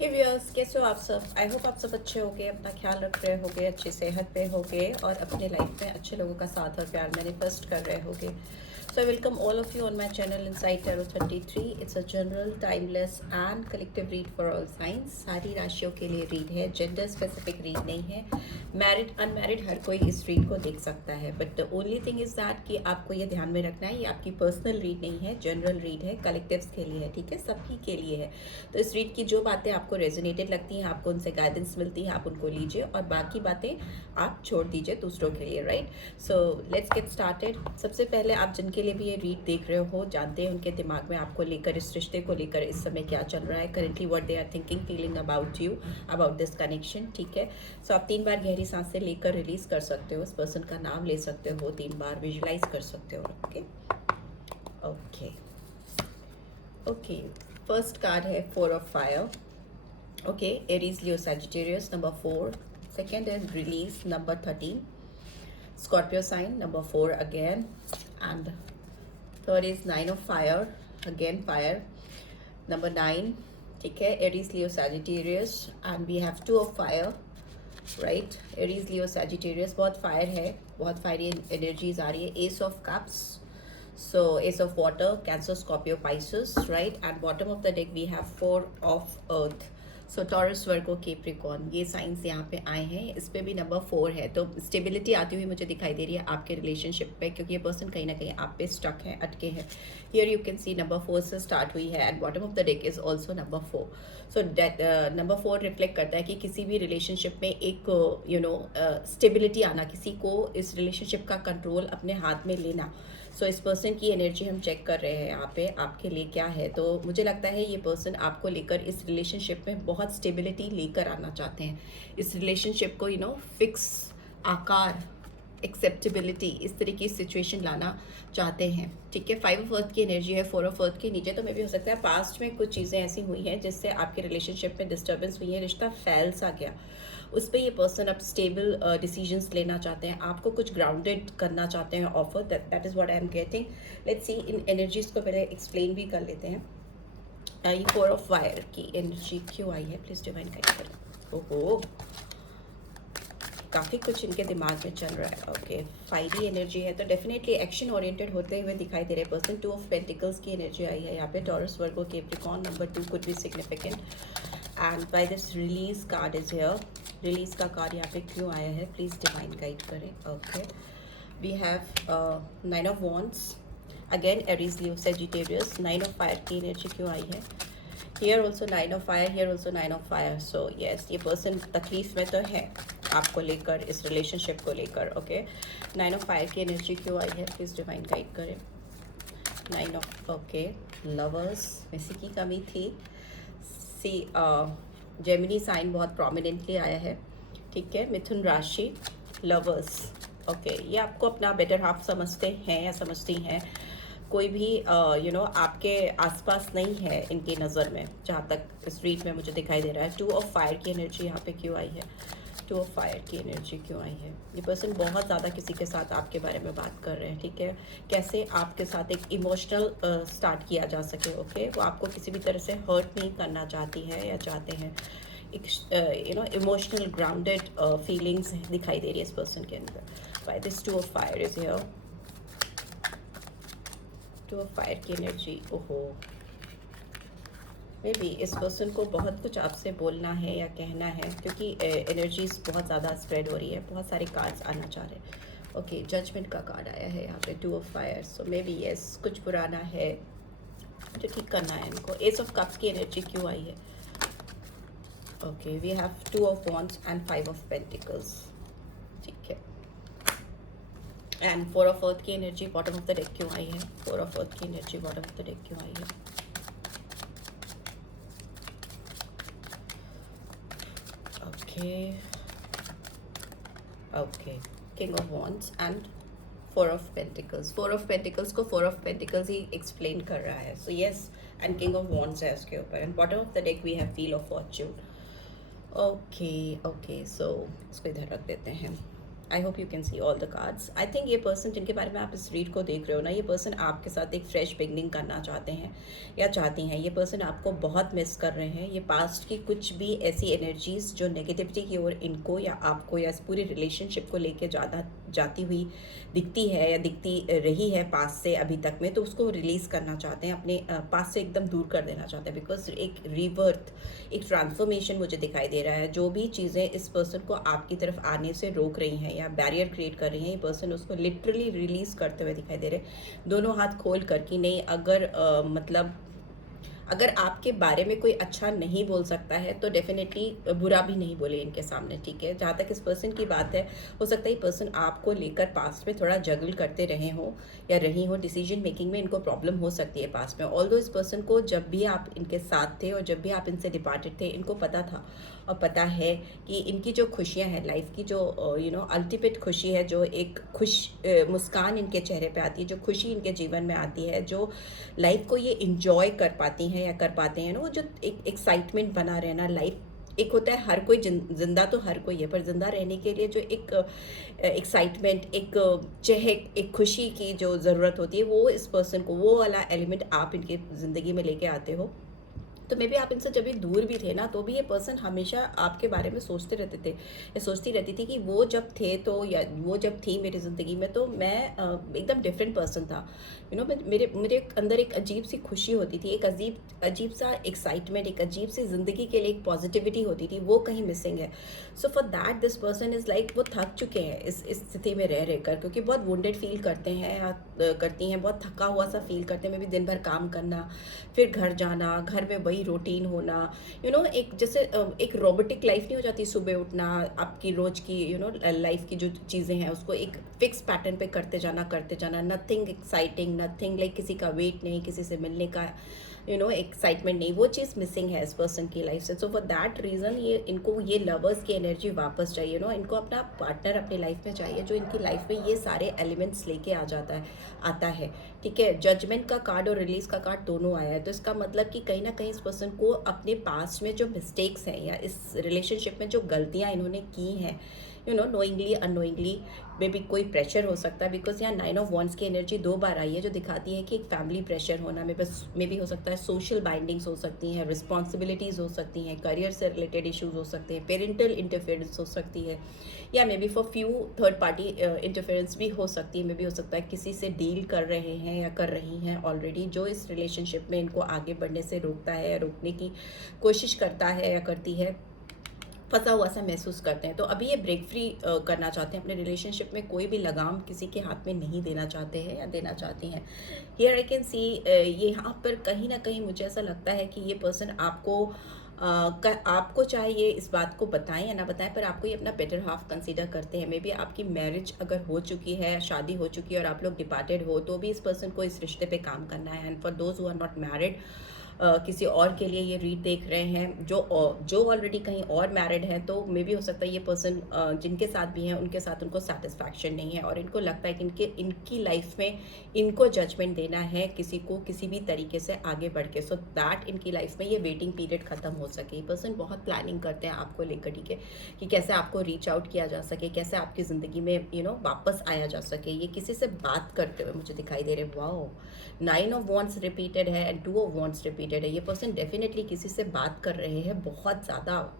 हे viewers, कैसे हो आप सब। आई होप आप सब अच्छे होगे, अपना ख्याल रख रहे होगे, अच्छी सेहत पे होगे और अपने लाइफ में अच्छे लोगों का साथ और प्यार मैनिफेस्ट कर रहे होगे। So I welcome all of you on my channel inside tarot 33। It's a general, timeless and collective read for all signs. सारी राशियों के लिए रीड है, जेंडर स्पेसिफिक रीड नहीं है। मैरिड अनमैरिड हर कोई इस रीड को देख सकता है, but the only thing is that कि आपको ये ध्यान में रखना है, ये आपकी पर्सनल रीड नहीं है, जनरल रीड है, कलेक्टिव्स के लिए है, ठीक है, सबकी के लिए है। तो इस रीड की जो बातें आपको रेजोनेटेड लगती हैं, आपको उनसे गाइडेंस मिलती है, आप उनको लीजिए और बाकी बातें आप छोड़ दीजिए दूसरों के लिए, right. So let's get started. सबसे पहले आप जिनके लिए भी ये रीड देख रहे हो, जानते हैं उनके दिमाग में आपको लेकर, इस रिश्ते को लेकर इस समय क्या चल रहा है, currently what they are thinking feeling about you, about this connection, ठीक है। सो आप 3 बार गहरी सांसें लेकर रिलीज कर सकते हो, उस पर्सन का नाम ले सकते हो, 3 बार विजुलाइज कर सकते हो, okay okay okay. First card है 4 of fire, okay. Aries, Leo, Sagittarius, number 4। Second is release, number 13. Scorpio sign, number 4 again. And third is 9 of fire, again fire, number 9, ठीक है। Aries, Leo, Sagittarius and we have 2 of fire, right. Aries, Leo, Sagittarius, बहुत fire है, बहुत fiery energies आ रही है। Ace of cups, so ace of water, Cancer, Scorpio, Pisces, right? And bottom of the deck we have 4 of earth, so Taurus, Virgo, Capricorn, ये science यहाँ पे आए हैं। इस पे भी नंबर 4 है, तो स्टेबिलिटी आती हुई मुझे दिखाई दे रही है आपके रिलेशनशिप पे, क्योंकि ये पर्सन कहीं ना कहीं आप पे स्टक है, अटके हैं। Here you can see number 4 से स्टार्ट हुई है and bottom of the deck is also number 4। So date number 4 reflect करता है कि किसी भी रिलेशनशिप में एक स्टेबिलिटी आना, किसी को इस रिलेशनशिप का कंट्रोल अपने हाथ में लेना। सो इस पर्सन की एनर्जी हम चेक कर रहे हैं यहाँ पे आपके लिए क्या है। तो मुझे लगता है ये पर्सन आपको लेकर इस रिलेशनशिप में बहुत स्टेबिलिटी लेकर आना चाहते हैं। इस रिलेशनशिप को फिक्स आकार, एक्सेप्टेबिलिटी, इस तरह की सिचुएशन लाना चाहते हैं, ठीक है। 5 ऑफ अर्थ की एनर्जी है, 4 ऑफ अर्थ के नीचे। तो मे भी हो सकता है पास्ट में कुछ चीज़ें ऐसी हुई हैं जिससे आपके रिलेशनशिप में डिस्टर्बेंस हुई है, रिश्ता फैल सा गया। उस पर ये पर्सन अब स्टेबल डिसीजंस लेना चाहते हैं, आपको कुछ ग्राउंडेड करना चाहते हैं offer, that is what I am getting. Let's see, in energies को पहले एक्सप्लेन भी कर लेते हैं। ये 4 ऑफ फायर की एनर्जी क्यों आई है, प्लीज डिवाइन गाइड करें। ओहो, काफ़ी कुछ इनके दिमाग में चल रहा है, ओके। फायरी एनर्जी है तो डेफिनेटली एक्शन ओरिएंटेड होते हुए दिखाई दे रहे पर्सन। 2 ऑफ पेंटिकल्स की एनर्जी आई है यहाँ पे। Taurus, Virgo, Capricorn, number 2 could be significant and by this release card is here. Release का कार्ड यहाँ पे क्यों आया है, प्लीज डिवाइन गाइड करें, okay. We have 9 of wands, again Aries, Leo, Sagittarius. 9 of fire की एनर्जी क्यों आई है। Here also 9 of fire, here also 9 of fire. So yes, ये पर्सन तकलीफ में तो है आपको लेकर, इस रिलेशनशिप को लेकर, ओके। 9 ऑफ फायर की एनर्जी क्यों आई है, प्लीज डिवाइन गाइड करें। 9 ऑफ, ओके। लवर्स, इसी की कमी थी। सी, जेमिनी साइन बहुत प्रोमिनेंटली आया है, ठीक है। मिथुन राशि, लवर्स, ओके। ये आपको अपना बेटर हाफ समझते हैं या समझती हैं। कोई भी आपके आसपास नहीं है इनकी नज़र में, जहाँ तक इस रीड में मुझे दिखाई दे रहा है। 2 ऑफ फायर की एनर्जी यहाँ पे क्यों आई है, 2 ऑफ फायर की एनर्जी क्यों आई है। ये पर्सन बहुत ज़्यादा किसी के साथ आपके बारे में बात कर रहे हैं, ठीक है। कैसे आपके साथ एक इमोशनल स्टार्ट किया जा सके, ओके। वो आपको किसी भी तरह से हर्ट नहीं करना चाहती है या चाहते हैं। एक इमोशनल ग्राउंडेड फीलिंग्स दिखाई दे रही है इस पर्सन के अंदर। By this 2 of fire is here. 2 of fire की एनर्जी, ओहो। मे बी इस पर्सन को बहुत कुछ आपसे बोलना है या कहना है, क्योंकि एनर्जीज बहुत ज़्यादा स्प्रेड हो रही है, बहुत सारे कार्ड्स आना चाह रहे हैं, ओके। जजमेंट का कार्ड आया है यहाँ पे, 2 of fire. So maybe yes, कुछ पुराना है जो ठीक करना है इनको। एस ऑफ कप्स की एनर्जी क्यों आई है, okay. We have 2 of wands and 5 of pentacles, ठीक है। एंड 4 ऑफ अर्थ की energy bottom of the deck क्यों आई है, 4 ऑफ अर्थ की energy bottom of the deck क्यों आई है। Okay okay, king of wands and 4 of pentacles. 4 of pentacles को 4 ऑफ पेंटिकल्स ही एक्सप्लेन कर रहा है, so yes. And king of wands है उसके ऊपर and bottom of the deck we have wheel of fortune, okay okay. So इसको इधर रख देते हैं। I hope you can see all the cards. I think ये पर्सन जिनके बारे में आप इस रीड को देख रहे हो ना, ये पर्सन आपके साथ एक फ्रेश बिगनिंग करना चाहते हैं या चाहती हैं। ये पर्सन आपको बहुत मिस कर रहे हैं। ये पास्ट की कुछ भी ऐसी एनर्जीज जो नेगेटिविटी की ओर इनको या आपको या इस पूरी रिलेशनशिप को लेके ज़्यादा जाती हुई दिखती है या दिखती रही है पास्ट से अभी तक में, तो उसको रिलीज़ करना चाहते हैं, अपने पास्ट से एकदम दूर कर देना चाहते हैं। बिकॉज एक रीबर्थ, एक ट्रांसफॉर्मेशन मुझे दिखाई दे रहा है। जो भी चीज़ें इस पर्सन को आपकी तरफ आने से रोक रही हैं या बैरियर क्रिएट कर रही हैं, ये पर्सन उसको लिटरली रिलीज़ करते हुए दिखाई दे रहे हैं, दोनों हाथ खोल कर कि नहीं, अगर मतलब अगर आपके बारे में कोई अच्छा नहीं बोल सकता है तो डेफिनेटली बुरा भी नहीं बोले इनके सामने, ठीक है। जहाँ तक इस पर्सन की बात है, हो सकता है ये पर्सन आपको लेकर पास्ट में थोड़ा जगल करते रहे हों या रही हों। डिसीजन मेकिंग में इनको प्रॉब्लम हो सकती है पास्ट में। ऑल्दो इस पर्सन को जब भी आप इनके साथ थे और जब भी आप इनसे डिपार्टेड थे, इनको पता था और पता है कि इनकी जो खुशियाँ हैं लाइफ की, जो अल्टीमेट खुशी है, जो एक मुस्कान इनके चेहरे पे आती है, जो खुशी इनके जीवन में आती है, जो लाइफ को ये इंजॉय कर पाती हैं या कर पाते हैं ना, वो जो एक एक्साइटमेंट बना रहना। लाइफ एक होता है, हर कोई जिंदा तो हर कोई है, पर जिंदा रहने के लिए जो एक एक्साइटमेंट, एक चहक, एक खुशी की जो ज़रूरत होती है, वो इस पर्सन को, वो वाला एलिमेंट आप इनकी ज़िंदगी में लेके आते हो। तो मे बी आप इनसे जब भी दूर भी थे ना, तो भी ये पर्सन हमेशा आपके बारे में सोचते रहते थे या सोचती रहती थी कि वो जब थे तो, या वो जब थी मेरी ज़िंदगी में, तो मैं एकदम डिफरेंट पर्सन था। मेरे अंदर एक अजीब सी खुशी होती थी, एक अजीब सा एक्साइटमेंट, एक अजीब सी ज़िंदगी के लिए एक पॉजिटिविटी होती थी, वो कहीं मिसिंग है। So for that this person is like, वो थक चुके हैं इस स्थिति में रह रहकर, क्योंकि बहुत वुंडेड फील करते हैं या करती हैं, बहुत थका हुआ सा फील करते हैं। मैं भी दिन भर काम करना, फिर घर जाना, घर में वही रूटीन होना, एक जैसे एक रोबोटिक लाइफ नहीं हो जाती, सुबह उठना, आपकी रोज की लाइफ की जो चीज़ें हैं उसको एक फिक्स पैटर्न पे करते जाना, नथिंग एक्साइटिंग, नथिंग लाइक, किसी का वेट नहीं, किसी से मिलने का एक्साइटमेंट नहीं, वो चीज़ मिसिंग है इस पर्सन की लाइफ से। सो फॉर दैट रीज़न इनको ये लवर्स की एनर्जी वापस चाहिए, इनको अपना पार्टनर अपनी लाइफ में चाहिए जो इनकी लाइफ में ये सारे एलिमेंट्स लेके आता है, ठीक है। जजमेंट का कार्ड और रिलीज का कार्ड दोनों आया है, तो इसका मतलब कि कहीं ना कहीं इस पर्सन को अपने पास्ट में जो मिस्टेक्स हैं या इस रिलेशनशिप में जो गलतियाँ इन्होंने की हैं, नोइंगली अनोइंगली, मे बी कोई प्रेशर हो सकता है। बिकॉज यहाँ 9 ऑफ वॉन्ड्स की एनर्जी 2 बार आई है, जो दिखाती है कि एक फैमिली प्रेशर होना मे भी हो सकता है, सोशल बाइंडिंग्स हो सकती हैं, रिस्पॉन्सिबिलिटीज़ हो सकती हैं, करियर से रिलेटेड इश्यूज हो सकते हैं, पेरेंटल इंटरफेरेंस हो सकती है, या may be for few third party interference भी हो सकती है। मे भी हो सकता है किसी से डील कर रहे हैं या कर रही हैं ऑलरेडी, जो इस रिलेशनशिप में इनको आगे बढ़ने से रोकता है या रोकने की कोशिश करता है या करती है, फंसा हुआ सा महसूस करते हैं। तो अभी ये ब्रेक फ्री करना चाहते हैं, अपने रिलेशनशिप में कोई भी लगाम किसी के हाथ में नहीं देना चाहते हैं या देना चाहती हैं। हियर आई कैन सी, ये यहाँ पर कहीं ना कहीं मुझे ऐसा लगता है कि ये पर्सन आपको चाहे ये इस बात को बताएं या ना बताएं, पर आपको ये अपना बेटर हाफ कंसीडर करते हैं। मे बी आपकी मैरिज अगर हो चुकी है, शादी हो चुकी है और आप लोग डिपार्टेड हो, तो भी इस पर्सन को इस रिश्ते पे काम करना है। And for those who are not married, किसी और के लिए ये रीड देख रहे हैं जो ऑलरेडी कहीं और मैरिड हैं, तो मे भी हो सकता है ये पर्सन जिनके साथ भी हैं उनके साथ उनको सेटिस्फैक्शन नहीं है और इनको लगता है कि इनकी लाइफ में इनको जजमेंट देना है किसी को किसी भी तरीके से आगे बढ़ के, सो दैट इनकी लाइफ में ये वेटिंग पीरियड खत्म हो सके। ये पर्सन बहुत प्लानिंग करते हैं आपको लेकर, ठीक है, कि कैसे आपको रीच आउट किया जा सके, कैसे आपकी ज़िंदगी में वापस आया जा सके। ये किसी से बात करते हुए मुझे दिखाई दे रहे हैं। वाओ, 9 ऑफ वॉन्ड्स रिपीटेड है एंड 2 ऑफ वॉन्ड्स रिपीटेड है। ये पर्सन डेफिनेटली किसी से बात कर रहे हैं, बहुत ज़्यादा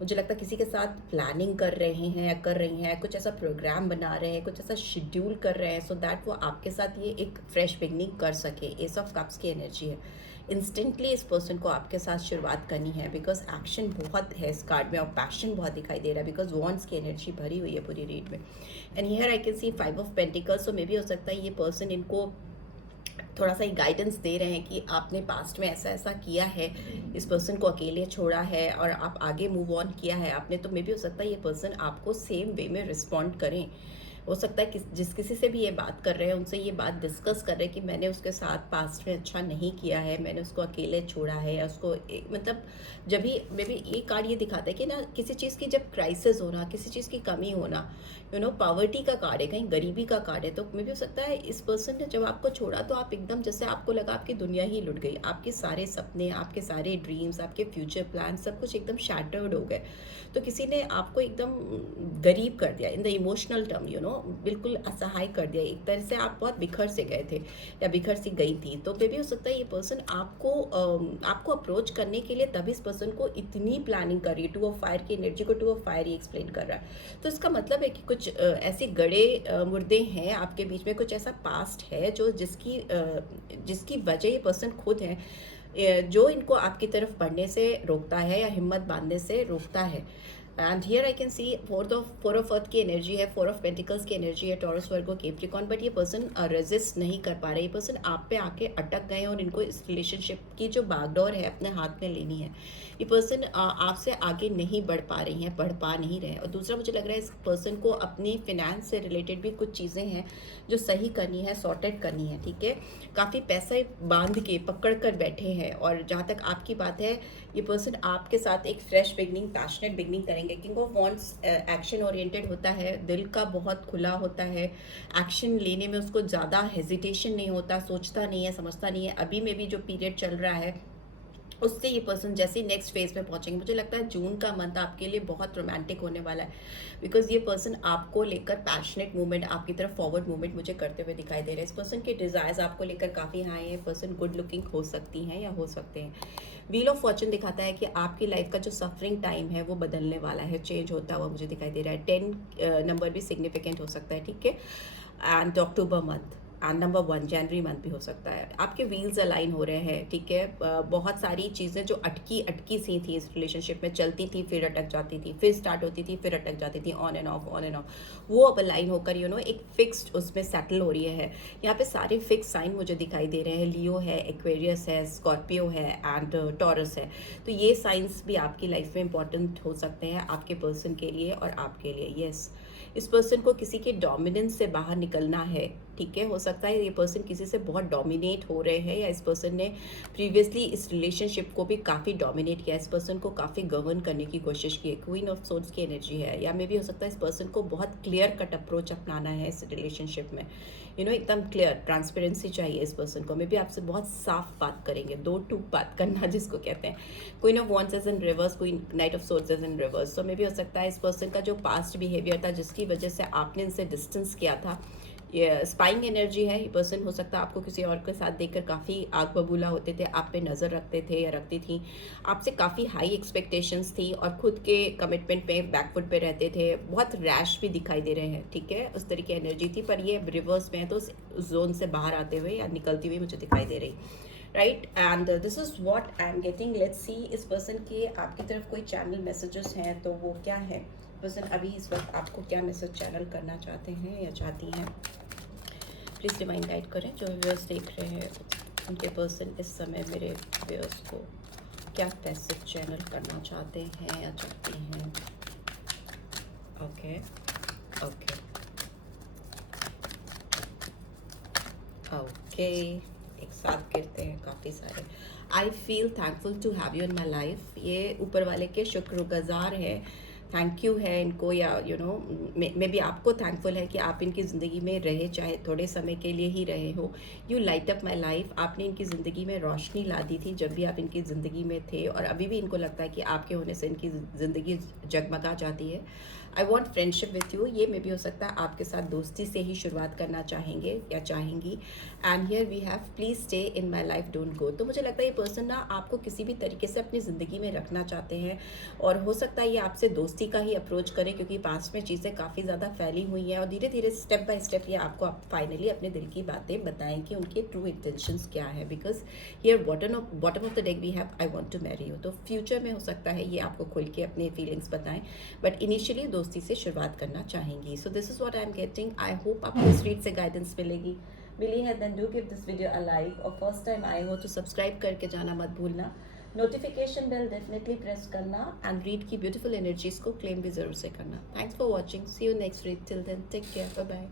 मुझे लगता है किसी के साथ प्लानिंग कर रहे हैं या कर रही हैं, कुछ ऐसा प्रोग्राम बना रहे हैं, कुछ ऐसा शेड्यूल कर रहे हैं, सो दैट वो आपके साथ ये एक फ्रेश बिगनिंग कर सके। एस ऑफ कप्स की एनर्जी है, इंस्टेंटली इस पर्सन को आपके साथ शुरुआत करनी है, बिकॉज एक्शन बहुत है इस कार्ड में और पैशन बहुत दिखाई दे रहा है, बिकॉज वॉन्ड्स की एनर्जी भरी हुई है पूरी रीड में। And here I can see 5 of pentacles, so मे भी हो सकता है ये पर्सन इनको थोड़ा सा गाइडेंस दे रहे हैं कि आपने पास्ट में ऐसा ऐसा किया है, इस पर्सन को अकेले छोड़ा है और आप आगे मूव ऑन किया है आपने, तो मे भी हो सकता है ये पर्सन आपको सेम वे में रिस्पॉन्ड करें। हो सकता है कि जिस किसी से भी ये बात कर रहे हैं उनसे ये बात डिस्कस कर रहे हैं कि मैंने उसके साथ पास्ट में अच्छा नहीं किया है, मैंने उसको अकेले छोड़ा है, या उसको मतलब जब भी मे बी ये कार्ड ये दिखाता है कि ना किसी चीज़ की जब क्राइसिस होना, किसी चीज़ की कमी होना, पॉवर्टी का कार्ड है, कहीं गरीबी का कार्ड है, तो मे भी हो सकता है इस पर्सन ने जब आपको छोड़ा तो आप एकदम जैसे आपको लगा आपकी दुनिया ही लुट गई, आपके सारे सपने, आपके सारे ड्रीम्स, आपके फ्यूचर प्लान सब कुछ एकदम शैटर्ड हो गए। तो किसी ने आपको एकदम गरीब कर दिया इन द इमोशनल टर्म, बिल्कुल असहाय कर दिया, एक तरह से आप बहुत बिखर से गए थे या बिखर सी गई थी। तो मे भी हो सकता है ये पर्सन आपको अप्रोच करने के लिए तभी इस पर्सन को इतनी प्लानिंग कर रही है, 2 ऑफ फायर की एनर्जी को 2 ऑफ फायर ही एक्सप्लेन कर रहा है। तो इसका मतलब है कि कुछ ऐसे गड़े मुर्दे हैं आपके बीच में, कुछ ऐसा पास्ट है जो जिसकी वजह ये पर्सन खुद है, जो इनको आपकी तरफ बढ़ने से रोकता है या हिम्मत बांधने से रोकता है। And here I can C four of earth की एनर्जी है, 4 ऑफ पेंटिकल्स की एनर्जी है, टॉरस वर्गो कैप्रिकॉर्न, बट ये पर्सन रेजिस्ट नहीं कर पा रहे, ये पर्सन आप पे आके अटक गए और इनको इस रिलेशनशिप की जो बागडोर है अपने हाथ में लेनी है। ये पर्सन आपसे आगे नहीं बढ़ पा रही हैं, बढ़ पा नहीं रहे हैं। और दूसरा मुझे लग रहा है इस पर्सन को अपनी फिनेंस से रिलेटेड भी कुछ चीज़ें हैं जो सही करनी है, सॉर्टेड करनी है, ठीक है। काफ़ी पैसे बांध के पकड़ कर बैठे हैं, और जहाँ तक आपकी बात है ये पर्सन आपके साथ एक फ्रेश बिगनिंग, पैशनेट बिगनिंग करेंगे। King of wands action oriented होता है, दिल का बहुत खुला होता है, एक्शन लेने में उसको ज़्यादा हेजिटेशन नहीं होता, सोचता नहीं है, समझता नहीं है। अभी में भी जो पीरियड चल रहा है उससे ये पर्सन जैसे नेक्स्ट फेज में पहुंचेंगे, मुझे लगता है जून का मंथ आपके लिए बहुत रोमांटिक होने वाला है, बिकॉज ये पर्सन आपको लेकर पैशनेट मूवमेंट, आपकी तरफ फॉरवर्ड मूवमेंट मुझे करते हुए दिखाई दे रहे हैं। इस पर्सन के डिजायर्स आपको लेकर काफ़ी हाई है, पर्सन गुड लुकिंग हो सकती हैं या हो सकते हैं। व्हील ऑफ फॉर्चून दिखाता है कि आपकी लाइफ का जो सफरिंग टाइम है वो बदलने वाला है, चेंज होता हुआ मुझे दिखाई दे रहा है। 10 नंबर भी सिग्निफिकेंट हो सकता है, ठीक है। And October month and number 1 January month भी हो सकता है। आपके व्हील्स अलाइन हो रहे हैं, ठीक है। बहुत सारी चीज़ें जो अटकी सी थी इस रिलेशनशिप में, चलती थी फिर अटक जाती थी, फिर स्टार्ट होती थी फिर अटक जाती थी, ऑन एंड ऑफ, वो अब अलाइन होकर एक फिक्स्ड उसमें सेटल हो रही है। यहाँ पे सारे फिक्स साइन मुझे दिखाई दे रहे हैं, लियो है, एक्वेरियस है, स्कॉर्पियो है एंड टॉरस है। तो ये साइंस भी आपकी लाइफ में इंपॉर्टेंट हो सकते हैं आपके पर्सन के लिए और आपके लिए। यस, इस पर्सन को किसी के डोमिनेंस से बाहर निकलना है, ठीक है। हो सकता है ये पर्सन किसी से बहुत डोमिनेट हो रहे हैं, या इस पर्सन ने प्रीवियसली इस रिलेशनशिप को भी काफ़ी डोमिनेट किया, इस पर्सन को काफ़ी गवर्न करने की कोशिश की। क्वीन ऑफ सोर्ड्स की एनर्जी है, या मे भी हो सकता है इस पर्सन को बहुत क्लियर कट अप्रोच अपनाना है इस रिलेशनशिप में, एकदम क्लियर ट्रांसपेरेंसी चाहिए इस पर्सन को। मे भी आपसे बहुत साफ बात करेंगे, 2 टूक बात करना जिसको कहते हैं। Queen of wands is in reverse, queen night of swords is in reverse. तो मे भी हो सकता है इस पर्सन का जो पास्ट बिहेवियर था जिसकी वजह से आपने इनसे डिस्टेंस किया था, ये स्पाइंग एनर्जी है। ये पर्सन हो सकता है आपको किसी और के साथ देखकर काफ़ी आग बबूला होते थे, आप पे नज़र रखते थे या रखती थी, आपसे काफ़ी हाई एक्सपेक्टेशंस थी और खुद के कमिटमेंट पे बैकफुट पे रहते थे, बहुत रैश भी दिखाई दे रहे हैं, ठीक है। उस तरह की एनर्जी थी, पर ये रिवर्स में है, तो उस जोन से बाहर आते हुए या निकलती हुई मुझे दिखाई दे रही, right. And this is what I am getting. Let's see इस पर्सन के आपकी तरफ कोई चैनल मैसेजेस हैं तो वो क्या है। पर्सन अभी इस वक्त आपको क्या मैसेज चैनल करना चाहते हैं या चाहती हैं, प्लीज़ डिवाइन गाइड करें। जो व्यूअर्स देख रहे हैं उनके पर्सन इस समय मेरे व्यूअर्स को क्या मैसेज चैनल करना चाहते हैं या चाहती हैं। ओके ओके ओके, एक साथ गिरते हैं काफ़ी सारे। I feel thankful to have you in my life. ये ऊपर वाले के शुक्रगुजार है, थैंक यू है इनको, या मैं भी आपको थैंकफुल है कि आप इनकी ज़िंदगी में रहे, चाहे थोड़े समय के लिए ही रहे हो। You light up my life, आपने इनकी ज़िंदगी में रोशनी ला दी थी जब भी आप इनकी ज़िंदगी में थे, और अभी भी इनको लगता है कि आपके होने से इनकी ज़िंदगी जगमगा जाती है। I want friendship with you, ये में भी हो सकता है आपके साथ दोस्ती से ही शुरुआत करना चाहेंगे या चाहेंगी। And here we have please stay in my life, don't go. तो मुझे लगता है ये पर्सन ना आपको किसी भी तरीके से अपनी ज़िंदगी में रखना चाहते हैं, और हो सकता है ये आपसे दोस्ती का ही अप्रोच करें, क्योंकि पास में चीज़ें काफ़ी ज़्यादा फैली हुई हैं, और धीरे धीरे स्टेप बाय स्टेप ये आपको फाइनली अपने दिल की बातें बताएं कि उनके ट्रू इंटेंशंस क्या है। Because here bottom of the deck we have I want to marry you. तो फ्यूचर में हो सकता है ये आपको खुल के अपने फीलिंग्स बताएं, बट इनिशियली दोस्ती से शुरुआत करना चाहेंगी। So this is what I am getting. I hope आपको इस रीड से गाइडेंस मिली है, then do give this video a like, और फर्स्ट टाइम आए हो तो सब्सक्राइब करके जाना मत भूलना। नोटिफिकेशन बेल डेफिनेटली प्रेस करना एंड रीड की ब्यूटीफुल एनर्जीज को क्लेम भी जरूर से करना. Thanks for watching. See you next read. Till then take care. Bye bye.